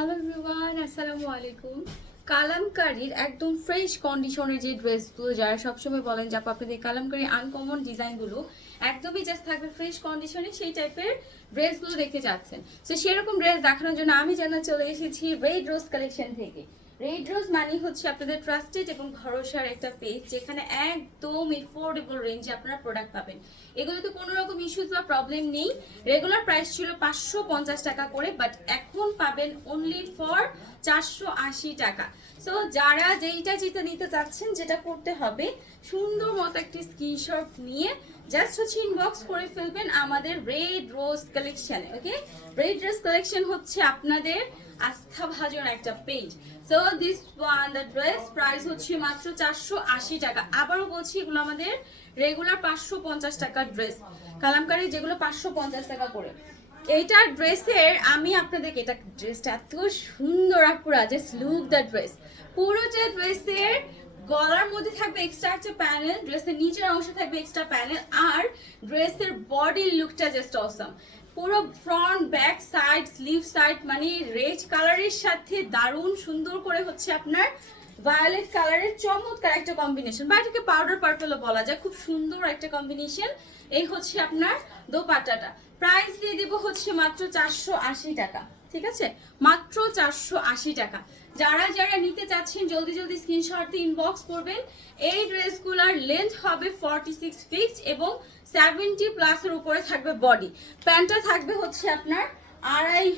Hello everyone আসসালামু আলাইকুম কালামকারীর একদম ফ্রেশ কন্ডিশনের যে ড্রেসগুলো যারা সবসময় বলেন যে আপু আপনাদের কালামকারী আনকমন ডিজাইনগুলো একদমই জাস্ট থাকবে ফ্রেশ কন্ডিশনে সেই টাইপের ড্রেসগুলো দেখতে চাচ্ছেন তো সেরকম ড্রেস দেখানোর জন্য আমি যেন চলে এসেছি রেড রোজ কালেকশন থেকে। রেড রোজ মানে হচ্ছে আপনাদের ট্রাস্টেড এবং ভরসার একটা পেজ যেখানে একদম এফোর্ডেবল রেঞ্জে আপনারা প্রোডাক্ট পাবেন। কোনো রকম ইস্যুস বা প্রবলেম নেই। রেগুলার প্রাইস ছিল পাঁচশো পঞ্চাশ টাকা করে বাট এখন পাবেন অনলি ফর চারশো আশি টাকা। সো যারা যেইটা যেটা নিতে চাচ্ছেন, যেটা করতে হবে, সুন্দর মতো একটি স্ক্রিনশট নিয়ে জাস্ট হচ্ছে ইনবক্স করে ফেলবেন আমাদের রেড রোজ কালেকশনে ওকে রেড রোজ কালেকশন হচ্ছে আপনাদের আস্থা ভাজন একটা page so this one the dress price হচ্ছে মাত্র চারশো আশি টাকা। আবারও বলছি, এগুলো আমাদের রেগুলার পাঁচশো পঞ্চাশ টাকার ড্রেস কালামকারি যেগুলো পাঁচশো পঞ্চাশ টাকা করে। এইটার ড্রেসের আমি আপনাদেরকে, এটা ড্রেসটা এত সুন্দর আপুরা জাস্ট লুক দ্য ড্রেস পুরো যে ড্রেসের গলার মধ্যে থাকবে এক্সট্রা একটা প্যানেল ড্রেসের নিচের অংশে থাকবে এক্সট্রা প্যানেল আর ড্রেসের বডির লুকটা জাস্ট অসম পুরো front back side sleeve side মানে রেড কালারের সাথে দারুণ সুন্দর করে হচ্ছে আপনার ভায়োলেট কালারের চমৎকার একটা কম্বিনেশন বা এটাকে পাউডার পার্পলও বলা যায়। খুব সুন্দর একটা কম্বিনেশন এই হচ্ছে আপনার দোপাট্টাটা। প্রাইস দিয়ে দিব হচ্ছে মাত্র চারশো আশি টাকা। ঠিক আছে? মাত্র চারশো আশি টাকা। যারা যারা নিতে চাচ্ছেন, জলদি জলদি স্ক্রিনশট ইনবক্স করবেন। এই ড্রেসগুলোর লেন্থ হবে ফর্টি সিক্স ফিক্সড এবং সেভেন্টি প্লাসের উপরে থাকবে বডি প্যান্টটা থাকবে হচ্ছে আপনার আড়াই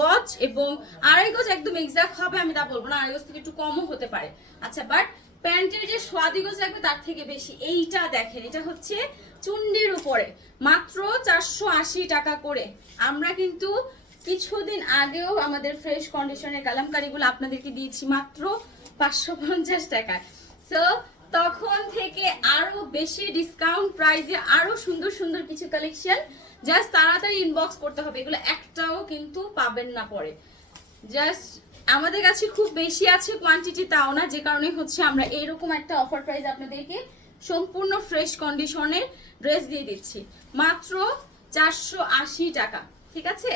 গজ এবং আড়াই গজ একদম এক্সাক্ট হবে, আমি তা বলব না, আড়াই গজ থেকে একটু কমও হতে পারে। আচ্ছা বাট প্যান্টের যে সোয়াদি গজ লাগবে তার থেকে বেশি, এইটা দেখেন, এটা হচ্ছে চুন্ডির উপরে, মাত্র চারশো আশি টাকা করে। আমরা কিন্তু কিছুদিন আগেও আমাদের ফ্রেশ কন্ডিশনের কালামকারিগুলো আপনাদেরকে দিয়েছি মাত্র পাঁচশো পঞ্চাশ টাকায়। সো তখন থেকে আরও বেশি ডিসকাউন্ট প্রাইসে আরও সুন্দর সুন্দর কিছু কালেকশন জাস্ট তাড়াতাড়ি ইনবক্স করতে হবে। এগুলো একটাও কিন্তু পাবেন না পরে। জাস্ট আমাদের কাছে খুব বেশি আছে কোয়ান্টিটি তাও না, যে কারণে হচ্ছে আমরা এরকম একটা অফার প্রাইস আপনাদেরকে সম্পূর্ণ ফ্রেশ কন্ডিশনের ড্রেস দিয়ে দিচ্ছি। মাত্র চারশো আশি টাকা, ঠিক আছে?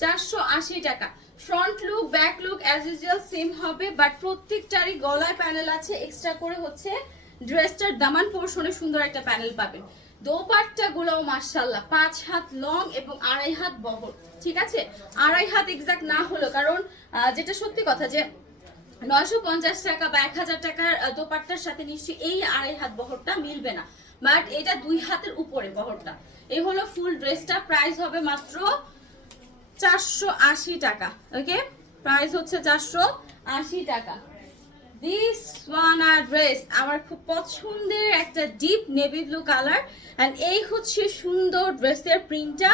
চারশো আশি টাকা। Front look back look as usual same হবে বাট প্রত্যেকটারই গলায় প্যানেল আছে। এক্সট্রা করে হচ্ছে ড্রেসটার দামান পোর্শনে সুন্দর একটা প্যানেল পাবেন। দোপাট্টা গুলোও মার্শাল্লাহ পাঁচ হাত লং এবং আড়াই হাত বহর, ঠিক আছে? আড়াই হাত এক্সাক্ট না হলো কারণ যেটা সত্যি কথা যে নয়শো পঞ্চাশ টাকা বা এক হাজার টাকার দোপাট্টার সাথে নিশ্চয়ই এই আড়াই হাত বহরটা মিলবে না। বাট এটা দুই হাতের উপরে বহরটা। এই হলো ফুল ড্রেসটা প্রাইস হবে মাত্র চারশো আশি টাকা ওকে প্রাইস হচ্ছে চারশো আশি টাকা। দিস ওয়ান আর ড্রেস আমার খুব পছন্দের একটা deep navy blue colour and এই হচ্ছে সুন্দর ড্রেসের প্রিন্টটা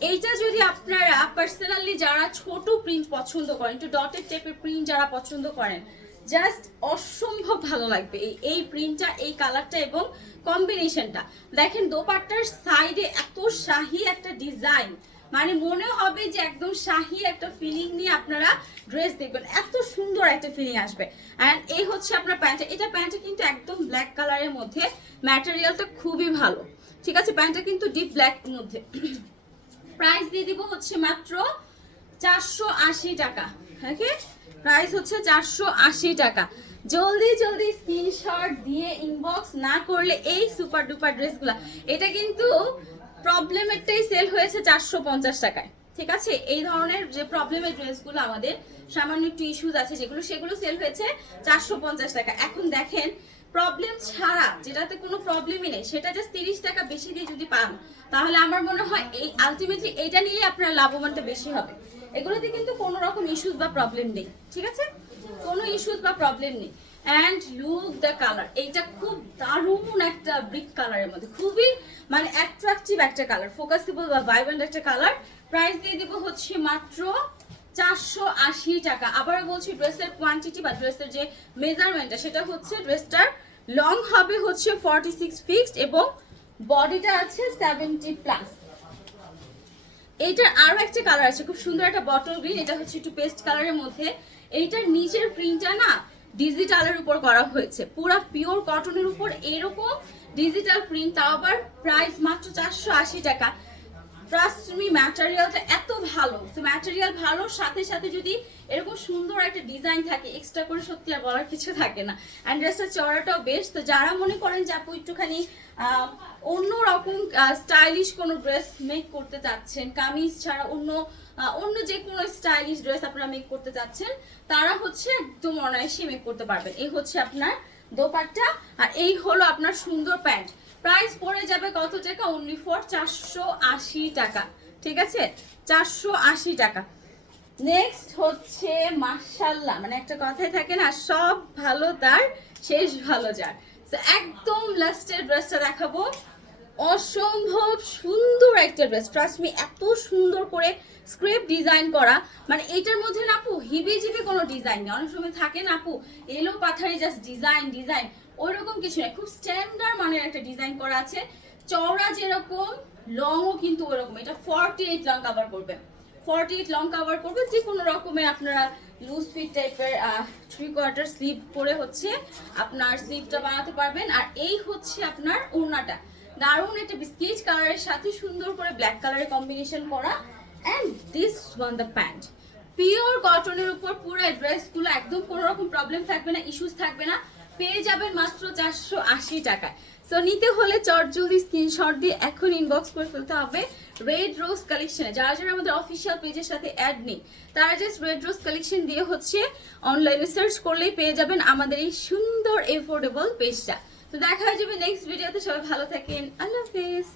এইটা যদি আপনারা পার্সোনালি যারা ছোট প্রিন্ট পছন্দ করেন, একটু ডটেড টাইপের প্রিন্ট যারা পছন্দ করেন জাস্ট অসম্ভব ভালো লাগবে এই এই প্রিন্টটা এই কালারটা এবং কম্বিনেশনটা দেখেন দোপাট্টার সাইডে এত শাহি একটা ডিজাইন মানে মনে হবে যে একদম শাহি একটা ফিলিং নিয়ে আপনারা ড্রেস দেখবেন। এত সুন্দর একটা ফিলিং আসবে। অ্যান্ড এই হচ্ছে আপনার প্যান্টটা। এটা প্যান্টটা কিন্তু একদম ব্ল্যাক কালারের মধ্যে। ম্যাটেরিয়ালটা খুবই ভালো। ঠিক আছে? প্যান্টটা কিন্তু ডিপ ব্ল্যাক মধ্যে। প্রাইস দিয়ে দিব হচ্ছে মাত্র চারশো আশি টাকা। ওকে প্রাইস হচ্ছে চারশো আশি টাকা। জলদি জলদি স্ক্রিনশট দিয়ে ইনবক্স না করলে এই সুপার ডুপার ড্রেসগুলো এটা কিন্তু প্রবলেমেরটাই সেল হয়েছে চারশো পঞ্চাশ টাকায়। ঠিক আছে? এই ধরনের যে প্রবলেমের ড্রেসগুলো আমাদের, সামান্য একটু ইস্যুজ আছে যেগুলো, সেগুলো সেল হয়েছে চারশো পঞ্চাশ টাকা। এখন দেখেন প্রবলেম ছাড়া, যেটাতে কোনো প্রবলেমই নেই, সেটা জাস্ট তিরিশ টাকা বেশি দিয়ে যদি পান, তাহলে আমার মনে হয় এই আলটিমেটলি এইটা নিয়ে আপনার লাভবানটা বেশি হবে। এগুলোতে কিন্তু কোনো রকম ইস্যুস বা প্রবলেম নেই। ঠিক আছে? কোনো ইস্যুস বা প্রবলেম নেই। অ্যান্ড লুক দ্য কালার এইটা খুব দারুণ একটা ব্রিক কালারের মধ্যে। খুবই মানে অ্যাট্রাকটিভ একটা কালার ফোকাসেবল বা ভাইব্রেন্ট একটা কালার প্রাইস দিয়ে দিব হচ্ছে মাত্র চারশো আশি টাকা। আবার বলছি ড্রেসের কোয়ান্টিটি বা ড্রেসের যে মেজারমেন্টটা সেটা হচ্ছে ড্রেসটার লং হবে হচ্ছে ফর্টি সিক্স ফিক্সড এবং বডিটা আছে সেভেন্টি প্লাস এইটার আরও একটা কালার আছে, খুব সুন্দর একটা বটল গ্রিন এটা হচ্ছে একটু পেস্ট কালারের মধ্যে। এইটার নিচের প্রিন্টটা না ডিজিটালের উপর করা হয়েছে। পুরো পিওর কটনের উপর এরকম ডিজিটাল প্রিন্ট তাও আবার প্রাইস মাত্র চারশো আশি টাকা। ট্রাস্ট মি ম্যাটেরিয়ালটা এত ভালো। তো ম্যাটেরিয়াল ভালো সাথে সাথে যদি এরকম সুন্দর একটা ডিজাইন থাকে এক্সট্রা করে সত্যি আর বলার কিছু থাকে না। অ্যান্ড ড্রেসটা চড়াটাও বেশ। তো যারা মনে করেন যে আপু একটুখানি আহ, অন্য রকম স্টাইলিশ কোনো ড্রেস মেক করতে চাচ্ছেন কামিজ ছাড়া অন্য অন্য যে কোনো স্টাইলিশ ড্রেস আপনারা মেক করতে চাচ্ছেন তারা হচ্ছে একদম অনায়াসে মেক করতে পারবেন। এই হচ্ছে আপনার দোপাট্টা। আর এই হলো আপনার সুন্দর প্যান্ট। প্রাইস পড়ে যাবে কত টাকা? অনলি ফর চারশো আশি টাকা। ঠিক আছে? চারশো আশি টাকা। নেক্সট হচ্ছে মার্শাল্লাহ মানে একটা কথাই থাকে না, সব ভালো তার, শেষ ভালো যার। একদম লাস্টের ড্রেসটা দেখাবো। অসম্ভব সুন্দর একটা ড্রেস ট্রাস্ট মি এত সুন্দর করে স্ক্রিপ্ট ডিজাইন করা। মানে এটার মধ্যে না আপু হিবি জিবি কোনো ডিজাইন নেই। অনেক সময় থাকে না আপু এলো পাথারি জাস্ট ডিজাইন ডিজাইন ওইরকম কিছু নেই। খুব স্ট্যান্ডার্ড মানের একটা ডিজাইন করা আছে। চওড়া যেরকম লংও কিন্তু ওরকম। এটা ফর্টি এইট লং কাভার করবে। ফর্টি এইট লং কাভার করবে যে কোনো রকমের আপনারা লুজ ফিট টাইপের থ্রি কোয়ার্টার স্লিভ করে হচ্ছে আপনার স্লিভটা বানাতে পারবেন। আর এই হচ্ছে আপনার ওড়নাটা। দারুণ একটা বিস্কিট কালারের সাথে সুন্দর করে ব্ল্যাক কালারের কম্বিনেশন করা। And this one the pant pure কটনের উপর পুরো ড্রেসগুলো একদম কোনো রকম প্রবলেম থাকবে না ইস্যুস থাকবে না। পেয়ে যাবেন মাত্র চারশো আশি টাকায়। সো নিতে হলে চট জলদি স্ক্রিনশট দিয়ে এখন ইনবক্স করে ফেলতে হবে রেড রোজ কালেকশনে যারা যারা আমাদের অফিসিয়াল পেজের সাথে অ্যাড নেই, তারা জাস্ট রেড রোজ কালেকশন দিয়ে হচ্ছে অনলাইনে সার্চ করলেই পেয়ে যাবেন আমাদের এই সুন্দর এফোর্ডেবল পেজটা তো দেখা হয়ে যাবে নেক্সট ভিডিওতে সবাই ভালো থাকেন। আল্লাহ হাফেজ।